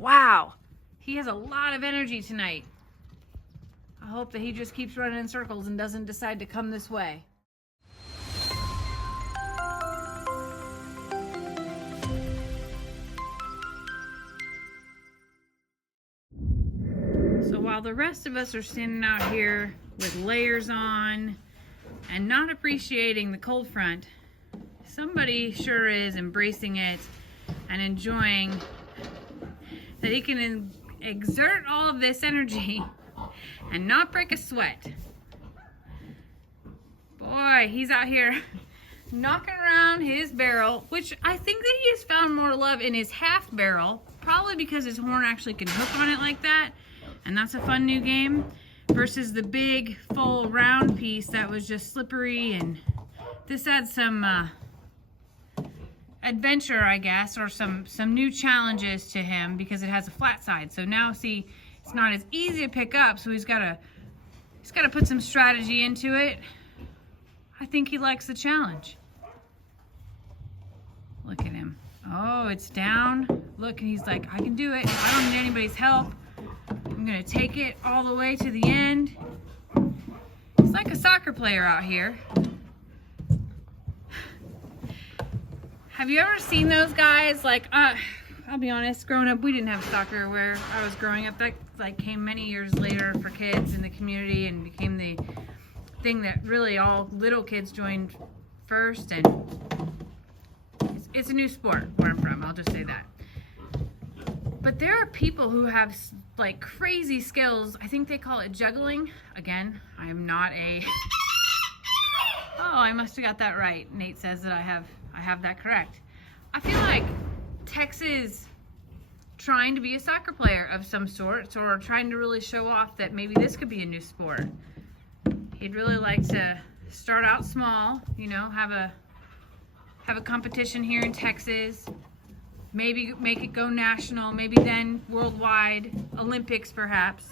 Wow, he has a lot of energy tonight. I hope that he just keeps running in circles and doesn't decide to come this way. So while the rest of us are standing out here with layers on and not appreciating the cold front, somebody sure is embracing it and enjoying that he can exert all of this energy and not break a sweat. Boy, he's out here knocking around his barrel, which I think that he has found more love in his half barrel, probably because his horn actually can hook on it like that, and that's a fun new game, versus the big full round piece that was just slippery. And this adds some adventure, I guess, or some new challenges to him because it has a flat side. So now, see, it's not as easy to pick up, so he's got to put some strategy into it. I think he likes the challenge. Look at him. Oh, it's down. Look, and he's like, I can do it. I don't need anybody's help. I'm gonna take it all the way to the end. He's like a soccer player out here. Have you ever seen those guys? Like, I'll be honest, growing up, we didn't have soccer where I was growing up. That like came many years later for kids in the community and became the thing that really all little kids joined first. And it's a new sport where I'm from, I'll just say that. But there are people who have like crazy skills. I think they call it juggling. Again, I am not a... Oh, I must have got that right. Nate says that I have that correct. I feel like Tex is trying to be a soccer player of some sort, or trying to really show off that maybe this could be a new sport. He'd really like to start out small, you know, have a competition here in Texas, maybe make it go national, maybe then worldwide, Olympics perhaps.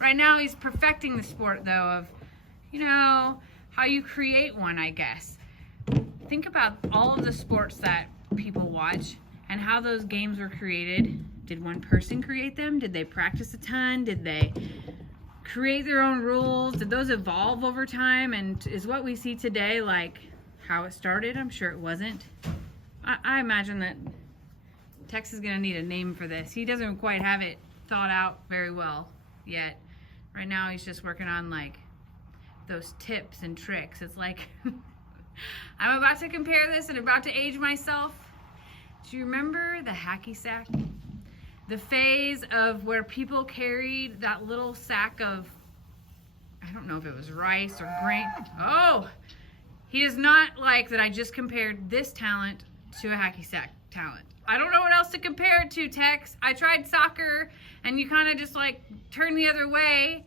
Right now he's perfecting the sport though of, you know, how you create one, I guess. Think about all of the sports that people watch and how those games were created. Did one person create them? Did they practice a ton? Did they create their own rules? Did those evolve over time? And is what we see today like how it started? I'm sure it wasn't. I imagine that Tex is gonna need a name for this. He doesn't quite have it thought out very well yet. Right now he's just working on like those tips and tricks. It's like I'm about to compare this and about to age myself. Do you remember the hacky sack? The phase of where people carried that little sack of, I don't know if it was rice or grain. Oh, he does not like that I just compared this talent to a hacky sack talent. I don't know what else to compare it to, Tex. I tried soccer and you kind of just like turned the other way.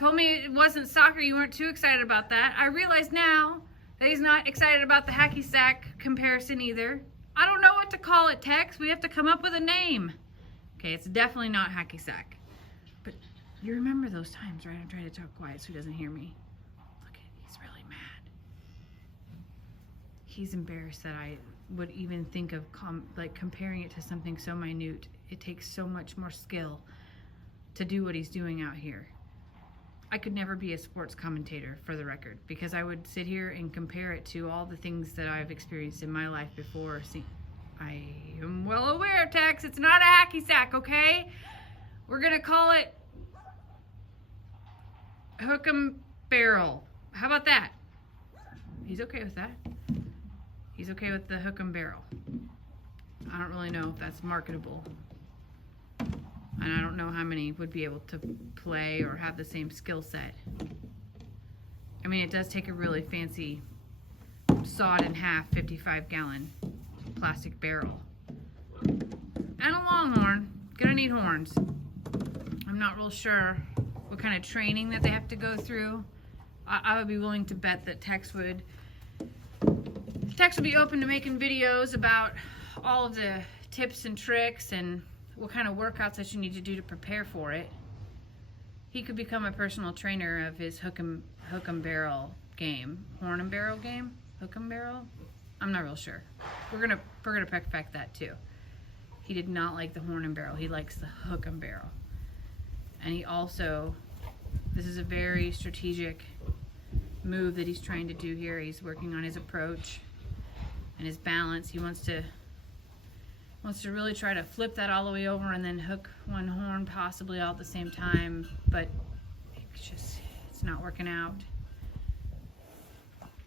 Told me it wasn't soccer, you weren't too excited about that. I realize now that he's not excited about the hacky sack comparison either. I don't know what to call it, Tex. We have to come up with a name. Okay, it's definitely not hacky sack. But you remember those times, right? I'm trying to talk quiet so he doesn't hear me. Look, he's really mad. He's embarrassed that I would even think of comparing it to something so minute. It takes so much more skill to do what he's doing out here. I could never be a sports commentator, for the record, because I would sit here and compare it to all the things that I've experienced in my life before. See, I am well aware, Tex, it's not a hacky sack, okay? We're gonna call it Hook'em Barrel. How about that? He's okay with that. He's okay with the Hook'em Barrel. I don't really know if that's marketable. And I don't know how many would be able to play or have the same skill set. I mean, it does take a really fancy sawed in half 55-gallon plastic barrel. And a longhorn. Gonna need horns. I'm not real sure what kind of training that they have to go through. I would be willing to bet that Tex would be open to making videos about all of the tips and tricks and what kind of workouts that you need to do to prepare for it. He could become a personal trainer of his Hook'em Barrel game. Horn and barrel game? Hook'em Barrel? I'm not real sure. We're gonna perfect that too. He did not like the horn and barrel. He likes the hook and barrel. And he also, this is a very strategic move that he's trying to do here. He's working on his approach and his balance. He wants to really try to flip that all the way over and then hook one horn possibly all at the same time, but it's not working out.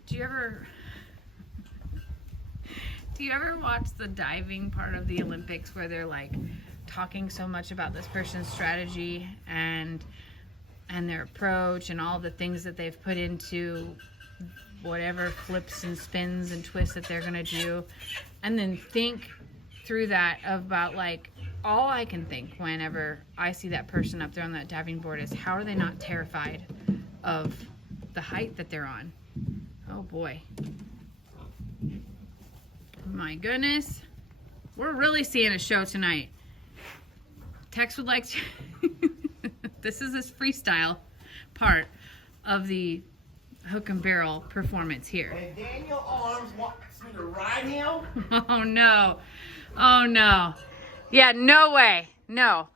Do you ever watch the diving part of the Olympics where they're like talking so much about this person's strategy and their approach and all the things that they've put into whatever flips and spins and twists that they're gonna do, and then think through that about like, all I can think whenever I see that person up there on that diving board is, how are they not terrified of the height that they're on? Oh boy. My goodness. We're really seeing a show tonight. Tex would like to this is his freestyle part of the hook and barrel performance here. And Daniel Arms wants me to ride him? Oh no. Oh no. Yeah, no way. No.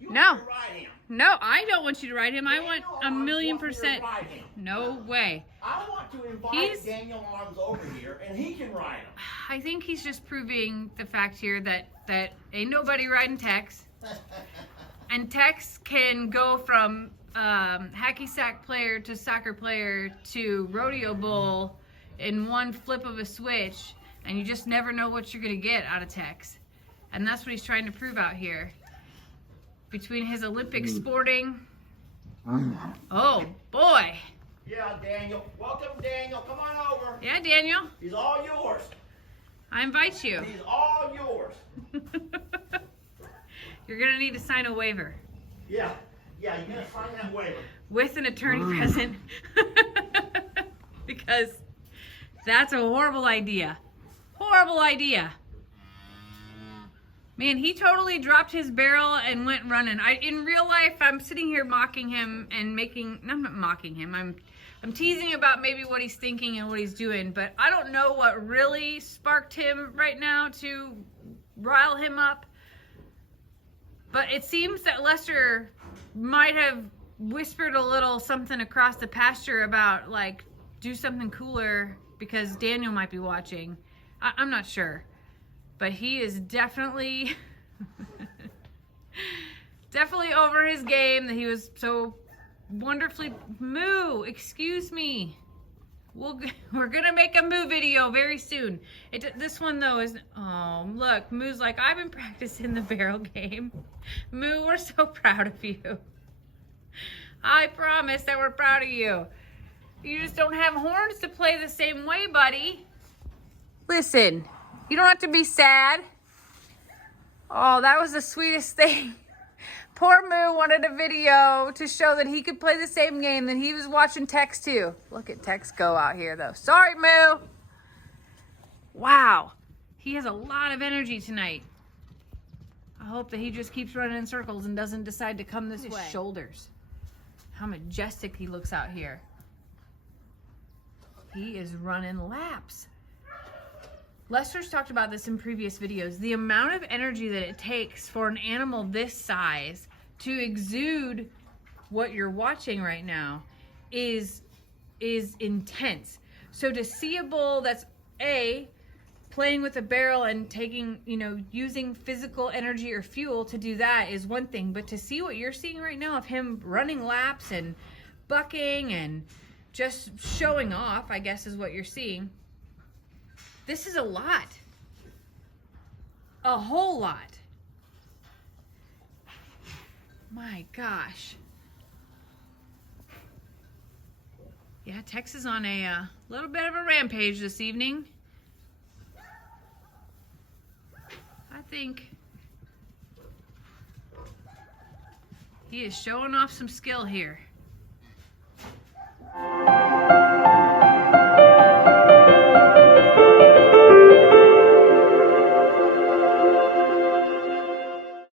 You No. want me to ride him? No, I don't want you to ride him. I want Daniel Arms 1,000,000%. wants me to ride him. No way. I want to invite He's- Daniel Arms over here and he can ride him. I think he's just proving the fact here that ain't nobody riding Tex. And Tex can go from hacky sack player to soccer player to rodeo bull in one flip of a switch, and you just never know what you're gonna get out of Tex. And that's what he's trying to prove out here. Between his Olympic sporting. Oh boy. Yeah, Daniel. Welcome, Daniel. Come on over. Yeah, Daniel. He's all yours. I invite you. He's all yours. You're gonna need to sign a waiver Yeah. Yeah, you're going to sign that waiver. with an attorney present. Because that's a horrible idea. Horrible idea. Man, he totally dropped his barrel and went running. In real life, I'm sitting here mocking him and I'm not mocking him. I'm teasing about maybe what he's thinking and what he's doing, but I don't know what really sparked him right now to rile him up. But it seems that Lester might have whispered a little something across the pasture about, like, do something cooler because Daniel might be watching. I'm not sure. But he is definitely over his game that he was so wonderfully... Moo, excuse me. We're gonna make a Moo video very soon. This one though is... Oh, look, Moo's like, I've been practicing the barrel game. Moo, we're so proud of you. I promise that we're proud of you. You just don't have horns to play the same way, buddy. Listen. You don't have to be sad. Oh, that was the sweetest thing. Poor Moo wanted a video to show that he could play the same game that he was watching Tex too. Look at Tex go out here though. Sorry, Moo. Wow. He has a lot of energy tonight. I hope that he just keeps running in circles and doesn't decide to come this way. His shoulders. How majestic he looks out here. He is running laps. Lester's talked about this in previous videos. The amount of energy that it takes for an animal this size to exude what you're watching right now is intense. So to see a bull that's playing with a barrel and taking, using physical energy or fuel to do that is one thing. But to see what you're seeing right now of him running laps and bucking and just showing off, I guess is what you're seeing. This is a lot. A whole lot. My gosh. Yeah, Tex is on a little bit of a rampage this evening. I think he is showing off some skill here.